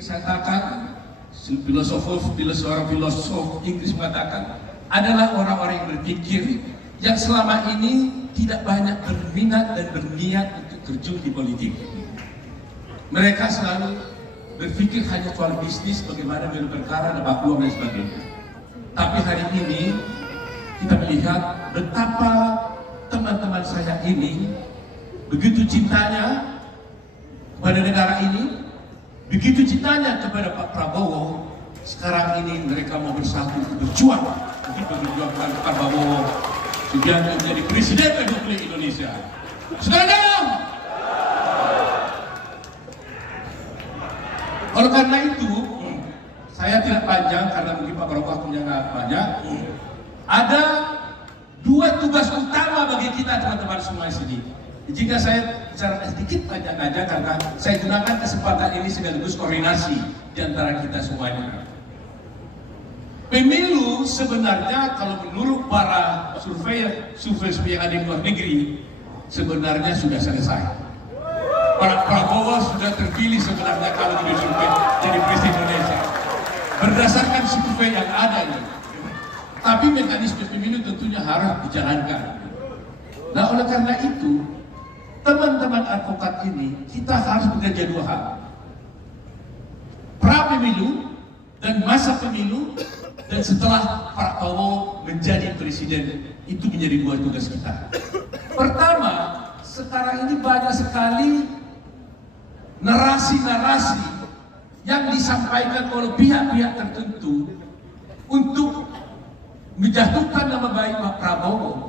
ingin saya katakan, seorang filosof Inggris mengatakan, adalah orang-orang yang berpikir yang selama ini tidak banyak berminat dan berniat untuk terjun di politik. Mereka selalu berpikir hanya soal bisnis, bagaimana berperkara, dapat uang dan sebagainya. Tapi hari ini kita melihat betapa teman-teman saya ini begitu cintanya kepada negara ini, begitu cintanya kepada Pak Prabowo. Sekarang ini mereka mau bersatu berjuang untuk memperjuangkan Pak Prabowo Subianto menjadi Presiden Republik Indonesia. Sekarang, oleh karena itu, saya tidak panjang karena mungkin Pak Prabowo waktunya nggak banyak. Ada dua tugas utama bagi kita teman-teman semua di sini. Jika saya bicara sedikit panjang aja karena saya gunakan kesempatan ini sekaligus koordinasi di antara kita semuanya. Pemilu sebenarnya kalau menurut para survei yang ada di luar negeri sebenarnya sudah selesai. Pak Prabowo sudah terpilih sebenarnya kalau disurvei jadi Presiden Indonesia berdasarkan survei yang ada ini. Tapi mekanisme pemilu tentunya harus dijalankan. Nah, oleh karena itu, teman-teman advokat ini kita harus bekerja dua hal. Pra pemilu dan masa pemilu, dan setelah Pak Prabowo menjadi presiden, itu menjadi dua tugas kita. Pertama, sekarang ini banyak sekali narasi-narasi yang disampaikan oleh pihak-pihak tertentu untuk menjatuhkan nama baik Pak Prabowo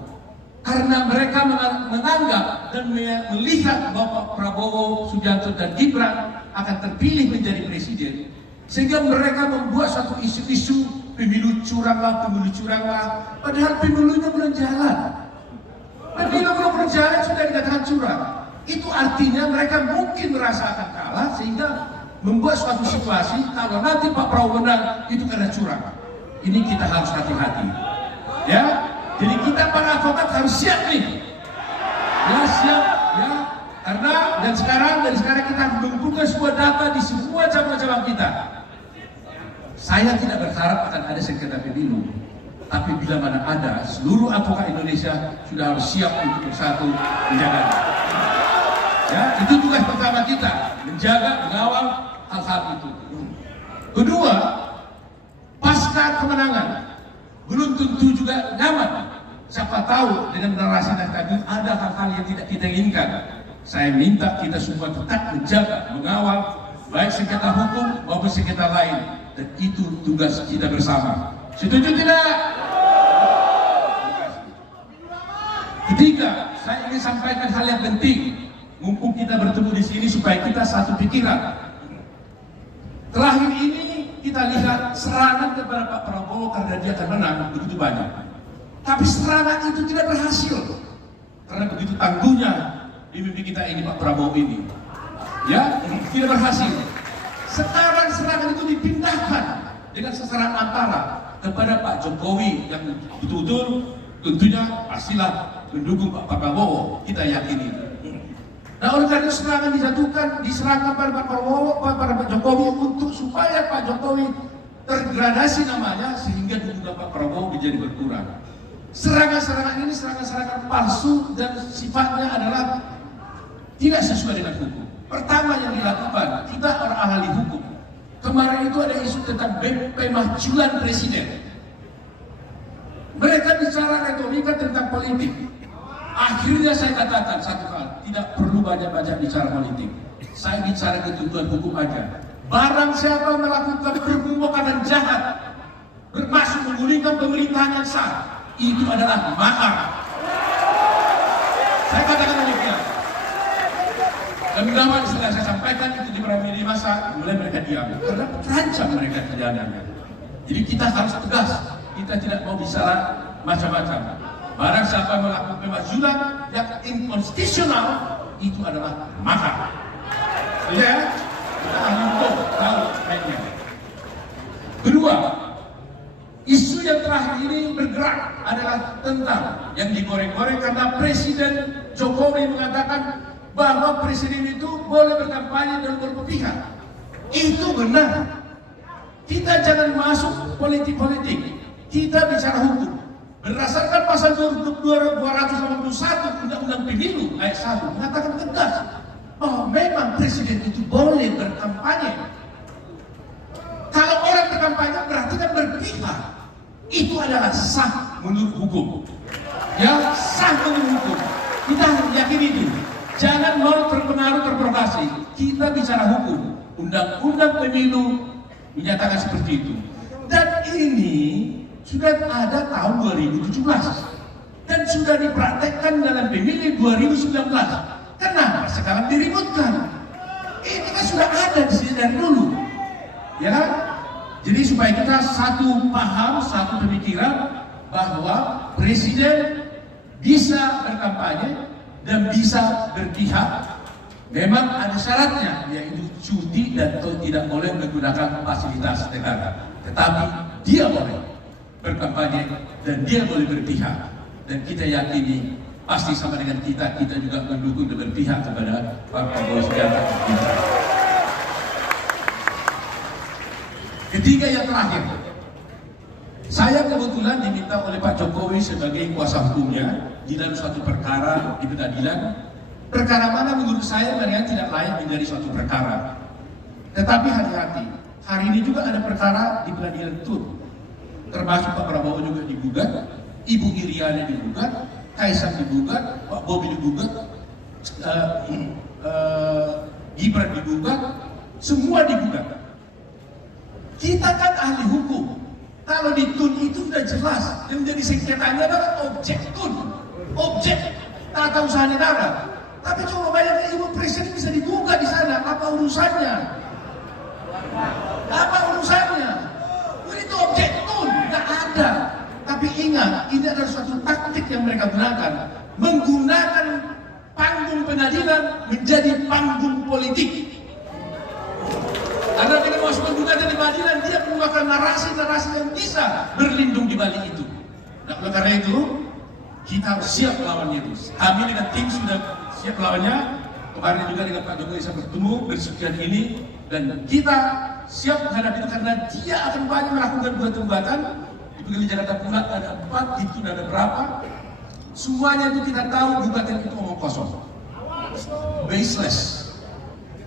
karena mereka menganggap dan melihat bahwa Pak Prabowo Subianto dan Gibran akan terpilih menjadi presiden, sehingga mereka membuat suatu isu-isu pemilu curang lah, padahal pemilunya belum jalan. Pemilu belum berjalan sudah dikatakan curang. Itu artinya mereka mungkin merasa akan kalah sehingga membuat suatu situasi kalau nanti Pak Prabowo menang itu karena curang. Ini kita harus hati-hati, ya. Jadi kita para advokat harus siap nih, ya siap, ya. Karena dari sekarang kita mengumpulkan sebuah data di semua cabang-cabang kita. Saya tidak berharap akan ada sengketa pemilu, tapi bila mana ada, seluruh advokat Indonesia sudah harus siap untuk bersatu menjaga. Ya, itu tugas pertama kita, menjaga, mengawal hal-hal itu. Kedua, pasca kemenangan belum tentu juga nyaman. Siapa tahu dengan narasi tadi ada hal-hal yang tidak kita inginkan. Saya minta kita semua tetap menjaga, mengawal baik sengketa hukum maupun sengketa lain, dan itu tugas kita bersama. Setuju tidak? Ketiga, saya ingin sampaikan hal yang penting. Mumpung kita bertemu di sini supaya kita satu pikiran. Terakhir ini kita lihat serangan kepada Pak Prabowo karena dia akan menang begitu banyak. Tapi serangan itu tidak berhasil karena begitu tangguhnya di mimpi kita ini Pak Prabowo ini. Ya, tidak berhasil. Sekarang serangan itu dipindahkan dengan sasaran antara kepada Pak Jokowi yang betul-betul tentunya pastilah mendukung Pak Prabowo, kita yakini. Nah, oleh karena serangan diserahkan pada Pak Prabowo, pada Pak Jokowi untuk supaya Pak Jokowi tergradasi namanya sehingga dukungan Pak Prabowo menjadi berkurang. Serangan-serangan ini serangan-serangan palsu dan sifatnya adalah tidak sesuai dengan hukum. Pertama yang dilakukan, kita orang ahli hukum. Kemarin itu ada isu tentang pemajulan presiden. Mereka bicara retorika tentang politik. Akhirnya saya katakan satu hal, tidak perlu banyak-banyak bicara politik. Saya bicara ketentuan hukum aja. Barang siapa melakukan perbuatan jahat, bermaksud menggulingkan pemerintahan yang sah, itu adalah makar. Saya katakan demikian. Dan mudah-mudahan setelah saya sampaikan itu di media massa, mulai mereka diam karena terancam mereka pidananya. Jadi kita harus tegas, kita tidak mau bicara macam-macam. Barang siapa melakukan pemajulan yang inkonstitusional, itu adalah makar. Ya, kita ahli hukum tahu lainnya. Kedua, isu yang terakhir ini bergerak adalah tentang yang digoreng-goreng karena Presiden Jokowi mengatakan bahwa presiden itu boleh berkampanye dan berpihak. Itu benar. Kita jangan masuk politik-politik. Kita bicara hukum. Berdasarkan pasal 281 Undang-Undang Pemilu ayat 1 mengatakan tegas bahwa memang presiden itu boleh berkampanye. Kalau orang berkampanye berarti kan berpihak. Itu adalah sah menurut hukum. Ya, sah menurut hukum. Kita yakin itu. Jangan mau terprovokasi. Kita bicara hukum. Undang-Undang Pemilu menyatakan seperti itu. Dan ini sudah ada tahun 2017 dan sudah dipraktekkan dalam pemilu 2019. Kenapa sekarang diributkan? Ini kan sudah ada di sini dari dulu, ya kan? Jadi supaya kita satu paham, satu pemikiran bahwa presiden bisa berkampanye dan bisa berpihak. Memang ada syaratnya, yaitu cuti dan tidak boleh menggunakan fasilitas negara. Tetapi dia boleh berkampanye dan dia boleh berpihak. Dan kita yakini pasti sama dengan kita juga mendukung dan berpihak kepada Pak Prabowo Subianto. Ketiga yang terakhir, saya kebetulan diminta oleh Pak Jokowi sebagai kuasa hukumnya di dalam suatu perkara di pengadilan. Perkara mana menurut saya mereka tidak layak menjadi suatu perkara. Tetapi hati-hati, hari ini juga ada perkara di pengadilan Tun. Termasuk Pak Prabowo juga digugat, Ibu Iriana digugat, Kaisang digugat, Pak Bobi digugat, Gibran digugat, semua digugat. Kita kan ahli hukum. Kalau di Tun itu sudah jelas, yang menjadi sengketanya adalah objek Tun, objek tata usaha negara. Tapi coba bayangkan Ibu Presiden bisa digugat di sana, apa urusannya? Apa urusannya? Itu objek Tun, nggak ada. Tapi ingat, ini adalah suatu taktik yang mereka gunakan, menggunakan panggung pengadilan menjadi panggung politik. Karena kita masuk menggunakan di pengadilan, dia menggunakan narasi-narasi yang bisa berlindung di balik itu. Nah, oleh karena itu, kita harus siap melawan itu. Kami dengan tim sudah siap melawannya. Kemarin juga dengan Pak Jokowi saya bertemu bersekian ini, dan kita siap menghadapi itu karena dia akan banyak melakukan gugatan-gugatan. Di pengadilan Jakarta Pusat ada 4, itu ada berapa? Semuanya itu kita tahu gugatan itu omong kosong, baseless,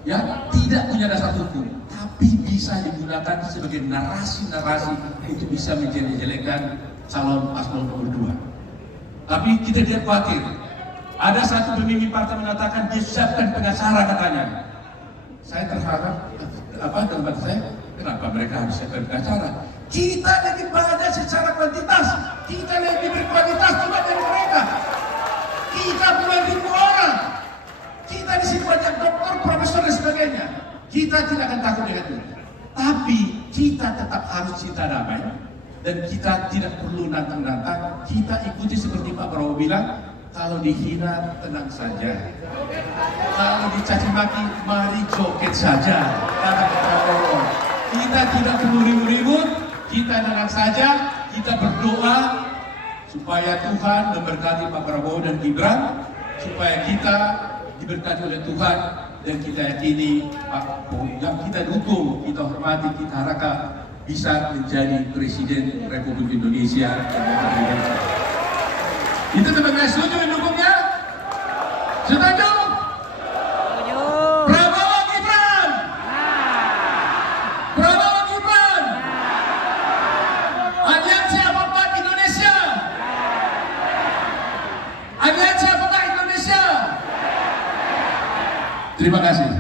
ya, tidak punya dasar hukum, tapi bisa digunakan sebagai narasi-narasi untuk bisa menjelek-jelekan calon paslon nomor 2. Tapi kita tidak khawatir. Ada satu pemimpin partai mengatakan dia siapkan pengacara katanya. Saya terharap dalam hati saya, kenapa mereka harus siapkan pengacara? Kita lebih banyak secara kuantitas, kita lebih berkualitas juga dari mereka. Kita puluhan ribu orang, kita di sini banyak dokter, profesor dan sebagainya. Kita tidak akan takut dengan itu. Tapi kita tetap harus cinta damai dan kita tidak perlu nantang-nantang. Kita ikuti seperti Pak Prabowo bilang. Kalau dihina, tenang saja. Kalau dicaci maki, mari joget saja. Kata Pak Prabowo. Kita tidak perlu ribut-ribut, kita tenang saja, kita berdoa supaya Tuhan memberkati Pak Prabowo dan Gibran, supaya kita diberkati oleh Tuhan, dan kita yakini Pak Prabowo yang kita dukung, kita hormati, kita harapkan bisa menjadi Presiden Republik Indonesia. Itu teman-teman setuju mendukungnya? Setuju? Prabowo Gibran! Prabowo Gibran! Aliansi Advokat Indonesia! Aliansi Advokat Indonesia! Terima kasih.